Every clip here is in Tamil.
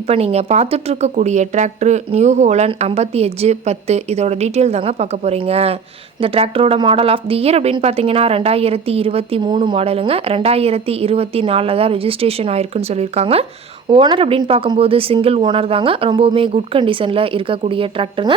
இப்போ நீங்கள் பார்த்துட்ருக்கக்கூடிய டிராக்டர் நியூ ஹோலன் ஐம்பத்தி அஞ்சு பத்து இதோட டீட்டெயில் தாங்க பார்க்க போகிறீங்க இந்த டிராக்டரோட மாடல் ஆஃப் தி இயர் அப்படின்னு பார்த்தீங்கன்னா ரெண்டாயிரத்தி இருபத்தி மூணு மாடலுங்க ரெண்டாயிரத்தி இருபத்தி நாலில் தான் ரிஜிஸ்ட்ரேஷன் ஆயிருக்குன்னு சொல்லியிருக்காங்க. ஓனர் அப்படின்னு பார்க்கும்போது சிங்கிள் ஓனர் தாங்க. ரொம்பவுமே குட் கண்டிஷனில் இருக்கக்கூடிய டிராக்டருங்க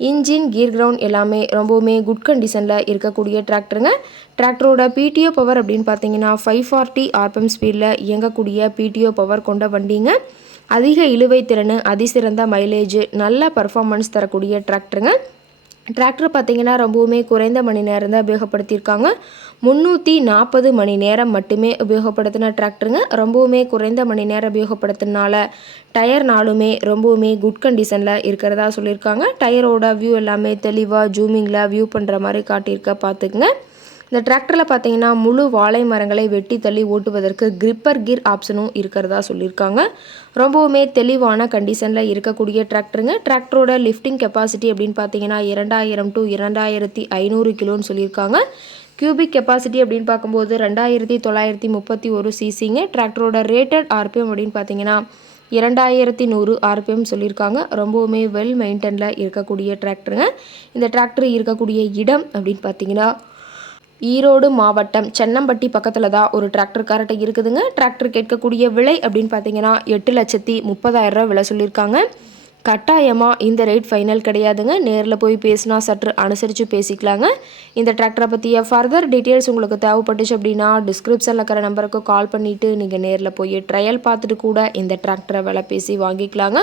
இன்ஜின் கீர் கிரவுண்ட் எல்லாமே ரொம்பவுமே குட் கண்டிஷனில் இருக்கக்கூடிய டிராக்டருங்க டிராக்டரோட பிடிஓ பவர் அப்படின்னு பார்த்தீங்கன்னா ஃபைவ் ஃபார்ட்டி ஆர்பிஎம் ஸ்பீடில் இயங்கக்கூடிய பிடிஓ பவர் கொண்ட வண்டிங்க. அதிக இழுவை திறன் அதிசிறந்த மைலேஜ் நல்ல பர்ஃபார்மன்ஸ் தரக்கூடிய டிராக்டருங்க டிராக்டர் பார்த்திங்கன்னா ரொம்பவுமே குறைந்த மணி நேரம் தான் உபயோகப்படுத்தியிருக்காங்க. முந்நூற்றி நாற்பது மணி நேரம் மட்டுமே உபயோகப்படுத்தின டிராக்டருங்க. ரொம்பவுமே குறைந்த மணி நேரம் உபயோகப்படுத்தினால டயர் நாளுமே ரொம்பவுமே குட் கண்டிஷனில் இருக்கிறதா சொல்லியிருக்காங்க. டயரோட வியூ எல்லாமே தெளிவாக ஜூமிங்கில் வியூ பண்ணுற மாதிரி காட்டியிருக்க பார்த்துக்குங்க. இந்த டிராக்டரில் பார்த்தீங்கன்னா முழு வாழை மரங்களை வெட்டி தள்ளி ஓட்டுவதற்கு கிரிப்பர் கிர் ஆப்ஷனும் இருக்கிறதா சொல்லியிருக்காங்க. ரொம்பவுமே தெளிவான கண்டிஷனில் இருக்கக்கூடிய டிராக்டருங்க. டிராக்டரோட லிஃப்டிங் கெப்பாசிட்டி அப்படின்னு பார்த்தீங்கன்னா இரண்டாயிரம் டு இரண்டாயிரத்தி ஐநூறு கிலோன்னு சொல்லியிருக்காங்க. கியூபிக் கெப்பாசிட்டி அப்படின்னு பார்க்கும்போது ரெண்டாயிரத்தி தொள்ளாயிரத்தி முப்பத்தி ஒரு சிசிங்க டிராக்டரோட ரேட்டட் ஆர்பிஎம் அப்படின்னு பார்த்தீங்கன்னா இரண்டாயிரத்தி நூறு ஆர்பிஎம் சொல்லியிருக்காங்க. ரொம்பவுமே வெல் மெயின்டெனில் இருக்கக்கூடிய டிராக்டருங்க. இந்த டிராக்டர் இருக்கக்கூடிய இடம் அப்படின்னு பார்த்தீங்கன்னா ஈரோடு மாவட்டம் சென்னம்பட்டி பக்கத்தில் தான் ஒரு டிராக்டர் கார்ட்டை இருக்குதுங்க. டிராக்டர் கேட்கக்கூடிய விலை அப்படின்னு பார்த்தீங்கன்னா எட்டு லட்சத்தி முப்பதாயிரரூவா விலை சொல்லியிருக்காங்க. கட்டாயமாக இந்த ரேட் ஃபைனல் கிடையாதுங்க. நேரில் போய் பேசினா சற்று அனுசரித்து பேசிக்கலாங்க. இந்த டிராக்டரை பற்றிய ஃபர்தர் டீட்டெயில்ஸ் உங்களுக்கு தேவைப்பட்டுச்சு அப்படின்னா டிஸ்கிரிப்ஷனில் இருக்கிற நம்பருக்கு கால் பண்ணிவிட்டு நீங்கள் நேரில் போய் ட்ரையல் பார்த்துட்டு கூட இந்த டிராக்டரை விலை பேசி வாங்கிக்கலாங்க.